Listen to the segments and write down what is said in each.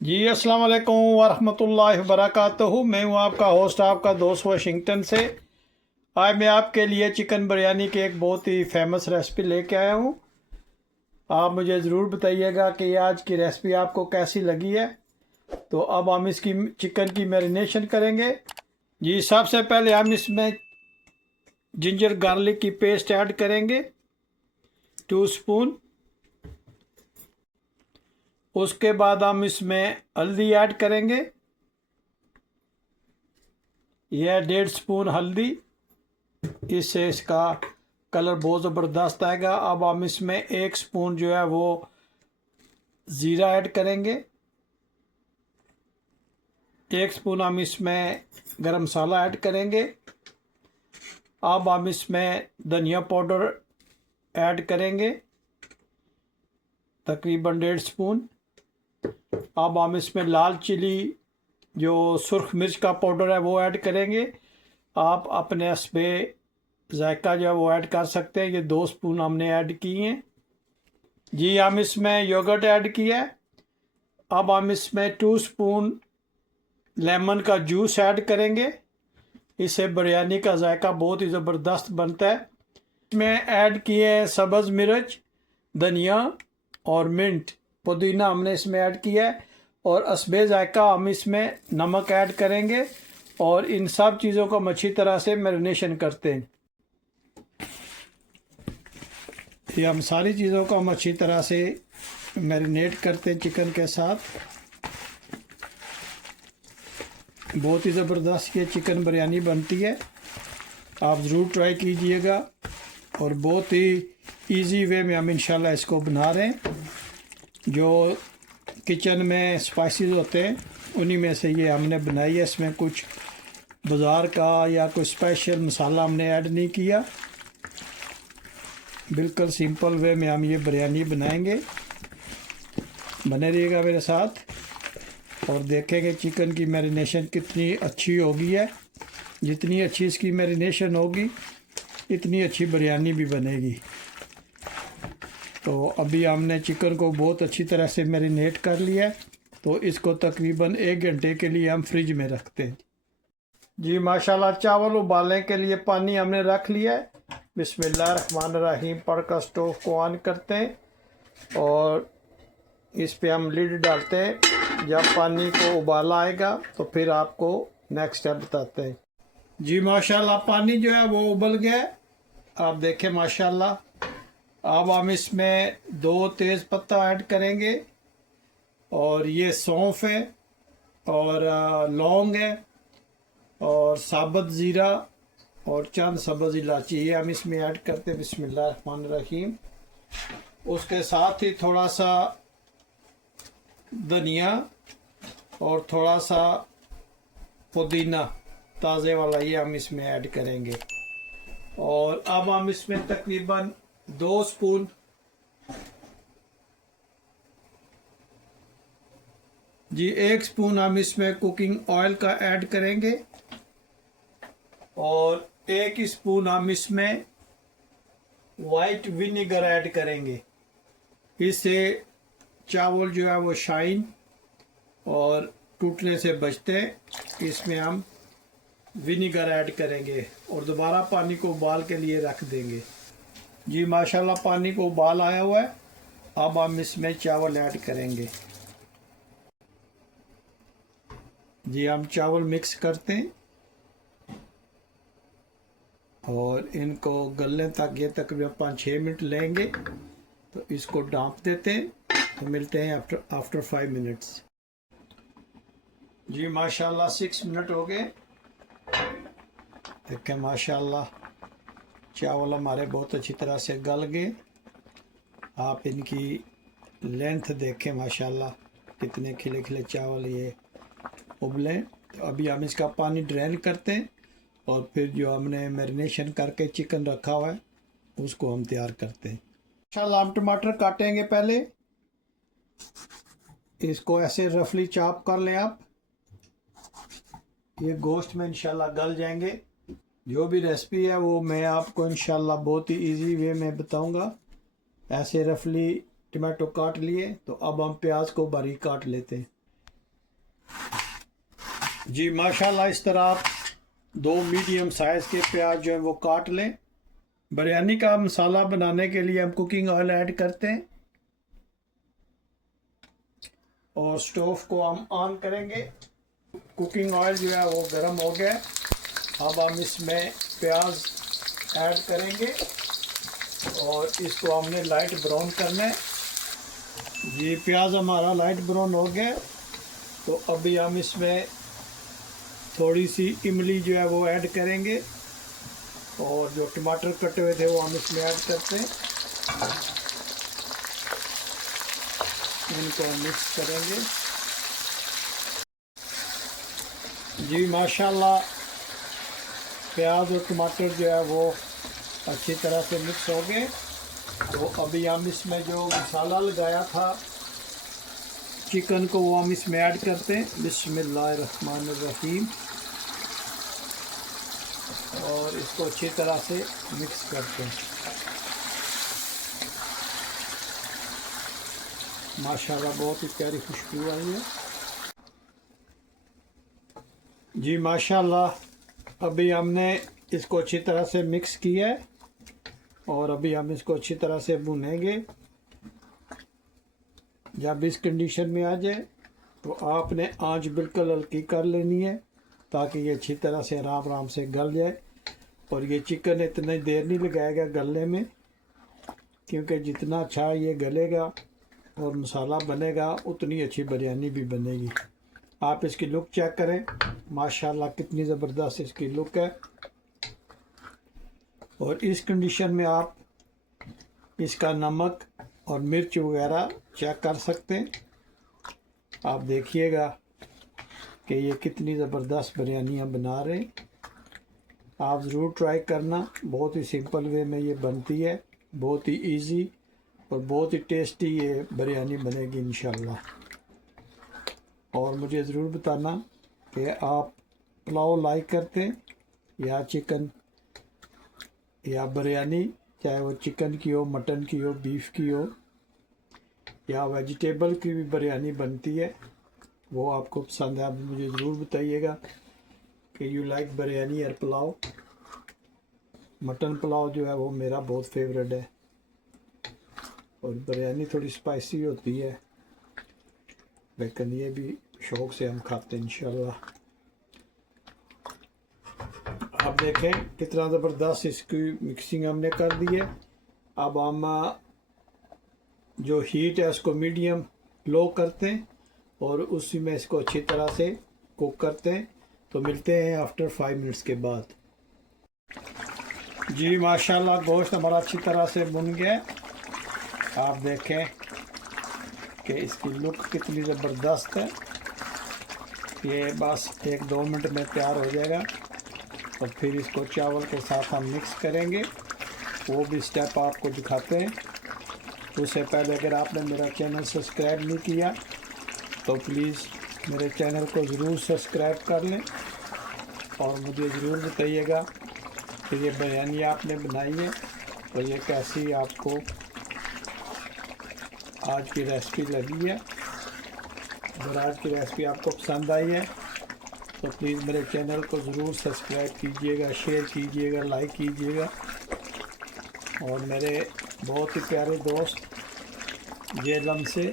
जी अस्सलाम वालेकुम वरहमतुल्लाहि वबरकातुहू। मैं हूँ आपका होस्ट, आपका दोस्त वाशिंगटन से। आज मैं आपके लिए चिकन बिरयानी की एक बहुत ही फेमस रेसिपी लेके आया हूँ। आप मुझे ज़रूर बताइएगा कि आज की रेसिपी आपको कैसी लगी है। तो अब हम इसकी चिकन की मैरिनेशन करेंगे। जी सबसे पहले हम इसमें जिंजर गार्लिक की पेस्ट ऐड करेंगे 2 स्पून। उसके बाद हम इसमें हल्दी ऐड करेंगे, यह 1.5 स्पून हल्दी। इससे इसका कलर बहुत ज़बरदस्त आएगा। अब हम इसमें 1 स्पून जो है वो ज़ीरा ऐड करेंगे। 1 स्पून हम इसमें गरम मसाला ऐड करेंगे। अब हम इसमें धनिया पाउडर ऐड करेंगे तकरीबन 1.5 स्पून। अब हम इसमें लाल चिली जो सुर्ख मिर्च का पाउडर है वो ऐड करेंगे। आप अपने हस्बे जायका जो है वो ऐड कर सकते हैं। ये 2 स्पून हमने ऐड किए हैं। जी हम इसमें योगर्ट ऐड किया है। अब हम इसमें 2 स्पून लेमन का जूस ऐड करेंगे। इससे बिरयानी का जायका बहुत ही ज़बरदस्त बनता है। इसमें ऐड किए हैं सब्ज़ मिर्च, धनिया और मिंट, पुदीना हमने इसमें ऐड किया है। और हस्बे जायका हम इसमें नमक ऐड करेंगे और इन सब चीज़ों को हम अच्छी तरह से मैरिनेशन करते हैं। ये हम सारी चीज़ों को हम अच्छी तरह से मैरिनेट करते हैं चिकन के साथ। बहुत ही ज़बरदस्त ये चिकन बिरयानी बनती है। आप ज़रूर ट्राई कीजिएगा और बहुत ही इजी वे में हम इंशाल्लाह इसको बना रहे हैं। जो किचन में स्पाइसेस होते हैं उन्हीं में से ये हमने बनाई है। इसमें कुछ बाज़ार का या कोई स्पेशल मसाला हमने ऐड नहीं किया। बिल्कुल सिंपल वे में हम ये बिरयानी बनाएंगे। बने रहिएगा मेरे साथ और देखेंगे चिकन की मैरिनेशन कितनी अच्छी होगी है। जितनी अच्छी इसकी मैरिनेशन होगी इतनी अच्छी बिरयानी भी बनेगी। तो अभी हमने चिकन को बहुत अच्छी तरह से मैरिनेट कर लिया है। तो इसको तकरीबन 1 घंटे के लिए हम फ्रिज में रखते हैं। जी माशाल्लाह चावल उबालने के लिए पानी हमने रख लिया है। बिस्मिल्लाहिर्रहमानिर्रहीम पढ़कर स्टोव को ऑन करते हैं और इस पे हम लिड डालते हैं। जब पानी को उबाला आएगा तो फिर आपको नेक्स्ट स्टेप बताते हैं। जी माशाल्लाह पानी जो है वो उबल गया है। आप देखें माशाल्लाह। अब हम इसमें 2 तेज़ पत्ता ऐड करेंगे और ये सौंफ है और लौंग है और साबुत ज़ीरा और चंद सब्ज़ इलायची, ये हम इसमें ऐड करते हैं। बिस्मिल्लाहिर्रहमानिर्रहीम। उसके साथ ही थोड़ा सा धनिया और थोड़ा सा पुदीना ताज़े वाला ये हम इसमें ऐड करेंगे। और अब हम इसमें तकरीबन 2 स्पून जी 1 स्पून हम इसमें कुकिंग ऑयल का ऐड करेंगे और 1 स्पून हम इसमें वाइट विनेगर ऐड करेंगे। इससे चावल जो है वो शाइन और टूटने से बचते हैं। इसमें हम विनेगर ऐड करेंगे और दोबारा पानी को उबाल के लिए रख देंगे। जी माशाल्लाह पानी को उबाल आया हुआ है। अब हम इसमें चावल ऐड करेंगे। जी हम चावल मिक्स करते हैं और इनको गलने तक ये तकरीबन 5-6 मिनट लेंगे। तो इसको ढाँप देते हैं। तो मिलते हैं आफ्टर 5 मिनट्स। जी माशाल्लाह 6 मिनट हो गए। देखें माशाल्लाह चावल हमारे बहुत अच्छी तरह से गल गए। आप इनकी लेंथ देखें माशाल्लाह कितने खिले खिले चावल ये उबले। तो अभी हम इसका पानी ड्रेन करते हैं और फिर जो हमने मैरिनेशन करके चिकन रखा हुआ है उसको हम तैयार करते हैं। इंशाल्लाह हम टमाटर काटेंगे। पहले इसको ऐसे रफली चॉप कर लें आप। ये गोश्त में इंशाल्लाह गल जाएंगे। जो भी रेसिपी है वो मैं आपको इंशाल्लाह बहुत ही इजी वे में बताऊंगा। ऐसे रफली टमाटो काट लिए। तो अब हम प्याज को बारीक काट लेते हैं। जी माशाल्लाह, इस तरह आप 2 मीडियम साइज़ के प्याज जो है वो काट लें। बिरयानी का मसाला बनाने के लिए हम कुकिंग ऑयल ऐड करते हैं और स्टोव को हम ऑन करेंगे। कुकिंग ऑयल जो है वो गर्म हो गया। अब हम इसमें प्याज ऐड करेंगे और इसको हमने लाइट ब्राउन करना है। जी प्याज हमारा लाइट ब्राउन हो गया, तो अभी हम इसमें थोड़ी सी इमली जो है वो ऐड करेंगे और जो टमाटर कटे हुए थे वो हम इसमें ऐड करते हैं। इनको मिक्स करेंगे। जी माशाल्लाह, प्याज और टमाटर जो है वो अच्छी तरह से मिक्स हो गए। तो अभी हम इसमें जो मसाला लगाया था चिकन को वो हम इसमें ऐड करते हैं। बिस्मिल्लाहिर्रहमानिर्रहीम। और इसको अच्छी तरह से मिक्स करते हैं। माशाल्लाह बहुत ही प्यारी खुशबू आई है। जी माशाल्लाह, अभी हमने इसको अच्छी तरह से मिक्स किया है और अभी हम इसको अच्छी तरह से भुनेंगे। जब इस कंडीशन में आ जाए तो आपने आंच बिल्कुल हल्की कर लेनी है ताकि ये अच्छी तरह से आराम आराम से गल जाए। और ये चिकन इतनी देर नहीं लगाएगा गलने में, क्योंकि जितना अच्छा ये गलेगा और मसाला बनेगा उतनी अच्छी बिरयानी भी बनेगी। आप इसकी लुक चेक करें, माशाल्लाह कितनी ज़बरदस्त इसकी लुक है। और इस कंडीशन में आप इसका नमक और मिर्च वगैरह चेक कर सकते हैं। आप देखिएगा कि ये कितनी ज़बरदस्त बिरयानी हम बना रहे हैं। आप ज़रूर ट्राई करना, बहुत ही सिंपल वे में ये बनती है, बहुत ही इजी और बहुत ही टेस्टी ये बिरयानी बनेगी इंशाल्लाह। और मुझे ज़रूर बताना कि आप पुलाव लाइक करते हैं या चिकन या बिरयानी, चाहे वो चिकन की हो, मटन की हो, बीफ की हो या वेजिटेबल की भी बिरयानी बनती है, वो आपको पसंद है। आप मुझे ज़रूर बताइएगा कि यू लाइक बिरयानी और पुलाव। मटन पुलाव जो है वो मेरा बहुत फेवरेट है और बिरयानी थोड़ी स्पाइसी होती है, लेकिन ये भी शौक़ से हम खाते हैं इंशाल्लाह। आप देखें कितना ज़बरदस्त इसकी मिक्सिंग हमने कर दी है। अब हम जो हीट है उसको मीडियम लो करते हैं और उसी में इसको अच्छी तरह से कुक करते हैं। तो मिलते हैं आफ्टर 5 मिनट्स के बाद। जी माशाल्लाह, गोश्त हमारा अच्छी तरह से भुन गया। आप देखें कि इसकी लुक कितनी ज़बरदस्त है। ये बस 1-2 मिनट में तैयार हो जाएगा और फिर इसको चावल के साथ हम मिक्स करेंगे। वो भी स्टेप आपको दिखाते हैं। उससे पहले अगर आपने मेरा चैनल सब्सक्राइब नहीं किया तो प्लीज़ मेरे चैनल को ज़रूर सब्सक्राइब कर लें और मुझे ज़रूर बताइएगा कि ये बिरयानी आपने बनाई है तो ये कैसी आपको आज की रेसिपी लगी है। अगर आज की रेसिपी आपको पसंद आई है तो प्लीज़ मेरे चैनल को ज़रूर सब्सक्राइब कीजिएगा, शेयर कीजिएगा, लाइक कीजिएगा। और मेरे बहुत ही प्यारे दोस्त जेलम से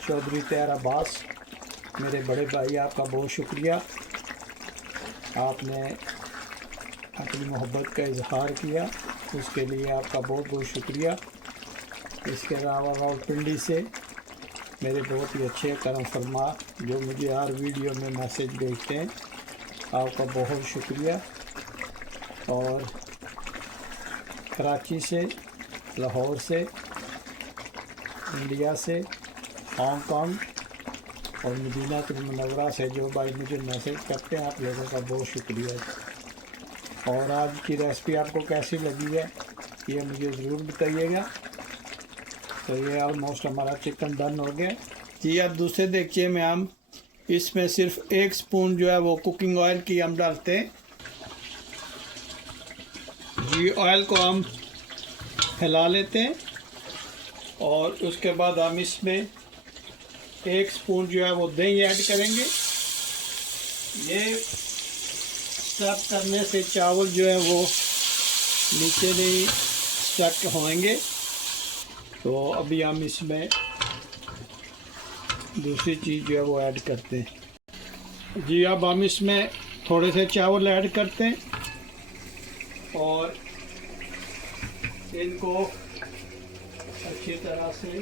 चौधरी तैयार अब्बास, मेरे बड़े भाई, आपका बहुत शुक्रिया। आपने अपनी मोहब्बत का इजहार किया, उसके लिए आपका बहुत बहुत शुक्रिया। इसके अलावा रावलपिंडी से मेरे बहुत ही अच्छे करम फरमा जो मुझे हर वीडियो में मैसेज भेजते हैं, आपका बहुत शुक्रिया। और कराची से, लाहौर से, इंडिया से, हांगकांग और मदीना मुनव्वरा से जो भाई मुझे मैसेज करते हैं, आप लोगों का बहुत शुक्रिया। और आज की रेसिपी आपको कैसी लगी है ये मुझे ज़रूर बताइएगा। तो ये ऑलमोस्ट हमारा चिकन डन हो गया जी। अब दूसरे देगचे में हम इसमें सिर्फ 1 स्पून जो है वो कुकिंग ऑयल की हम डालते हैं जी। ऑयल को हम फैला लेते हैं और उसके बाद हम इसमें 1 स्पून जो है वो दही ऐड करेंगे ये स्टफ करने से चावल जो है वो नीचे नहीं स्टक होंगे। तो अभी हम इसमें दूसरी चीज़ जो है वो ऐड करते हैं। जी अब हम इसमें थोड़े से चावल ऐड करते हैं और इनको अच्छी तरह से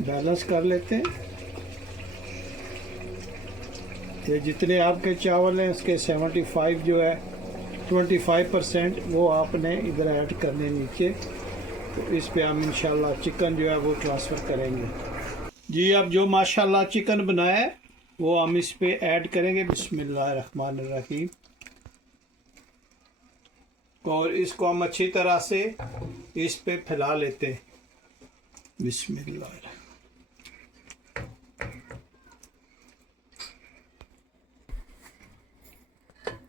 बैलेंस कर लेते हैं। ये जितने आपके चावल हैं उसके 75 जो है 25% वो आपने इधर ऐड करने नीचे। तो इस पे हम इंशाल्लाह चिकन जो है वो ट्रांसफ़र करेंगे। जी अब जो माशाल्लाह चिकन बनाया है वो हम इस पे ऐड करेंगे। बिस्मिल्लाहिर्रहमानिर्रहीम। और इसको हम अच्छी तरह से इस पे फैला लेते हैं। बिस्मिल्लाह।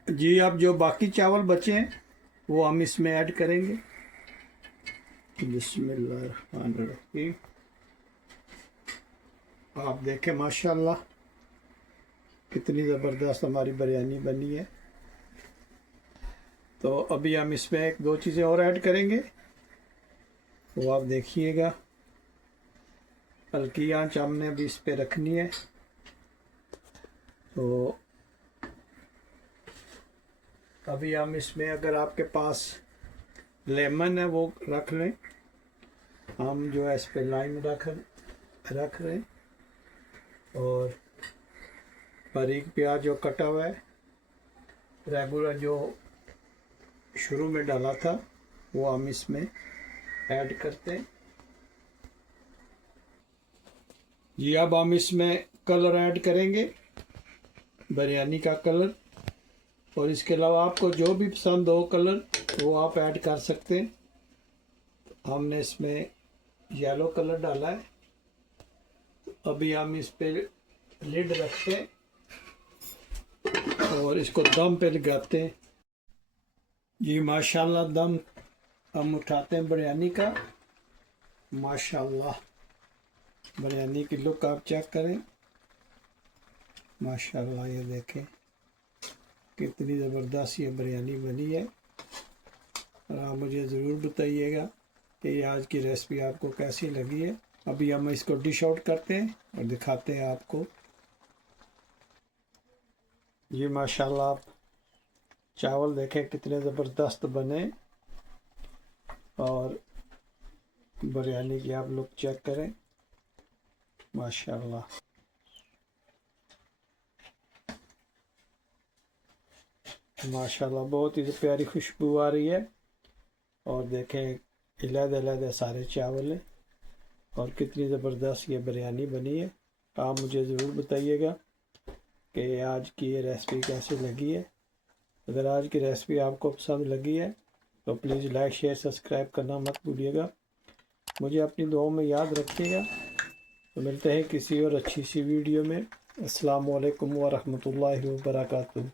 जी अब जो बाकी चावल बचे हैं वो हम इसमें ऐड करेंगे। बिस्मिल्लाहिर्रहमानिर्रहीम। आप देखें माशाल्लाह कितनी ज़बरदस्त हमारी बिरयानी बनी है। तो अभी हम इसमें एक दो चीज़ें और ऐड करेंगे, वो आप देखिएगा। हल्की आंच हमने अभी इस पे रखनी है। तो अभी हम इसमें अगर आपके पास लेमन है वो रख लें। हम जो है इस पे लाइम रख रहे हैं और बारीक प्याज जो कटा हुआ है रेगुलर जो शुरू में डाला था वो हम इसमें ऐड करते हैं। जी अब हम इसमें कलर ऐड करेंगे, बिरयानी का कलर। और इसके अलावा आपको जो भी पसंद हो कलर वो आप ऐड कर सकते हैं। हमने इसमें येलो कलर डाला है। अभी हम इस पे लिड रखते हैं और इसको दम पे लगाते हैं। जी माशाल्लाह दम हम उठाते हैं बिरयानी का। माशाल्लाह बिरयानी की लुक आप चेक करें। माशाल्लाह ये देखें कितनी ज़बरदस्त ये बिरयानी बनी है। और आप मुझे ज़रूर बताइएगा कि ये आज की रेसिपी आपको कैसी लगी है। अभी हम इसको डिश आउट करते हैं और दिखाते हैं आपको। ये माशाल्लाह आप चावल देखें कितने ज़बरदस्त बने और बिरयानी की आप लुक चेक करें। माशाल्लाह माशाल्लाह बहुत ही प्यारी खुशबू आ रही है। और देखें अलग-अलग सारे चावल हैं और कितनी ज़बरदस्त ये बिरयानी बनी है। आप मुझे ज़रूर बताइएगा कि आज की ये रेसिपी कैसी लगी है। अगर आज की रेसिपी आपको पसंद लगी है तो प्लीज़ लाइक शेयर सब्सक्राइब करना मत भूलिएगा। मुझे अपनी दुआओं में याद रखिएगा। तो मिलते हैं किसी और अच्छी सी वीडियो में। अस्सलामु अलैकुम व रहमतुल्लाहि व बरकातुहू।